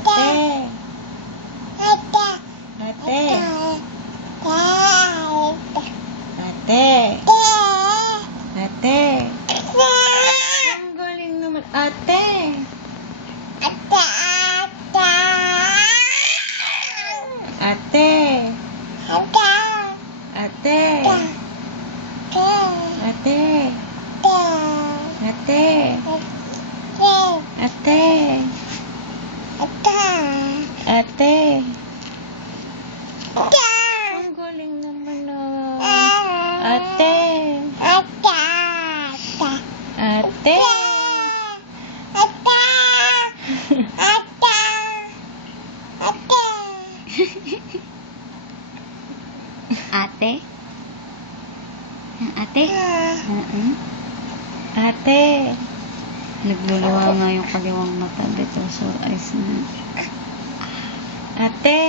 Ate. Ate. Ate. Ate. Ang galing naman. Ate. Ate. Ate. Ate. Ate. Ate. Ate. Ang galing naman na. Ate. Ate. Ate? Ate? Ate. Nagluluha nga yung kaliwang mata dito sa eyes na. Ate.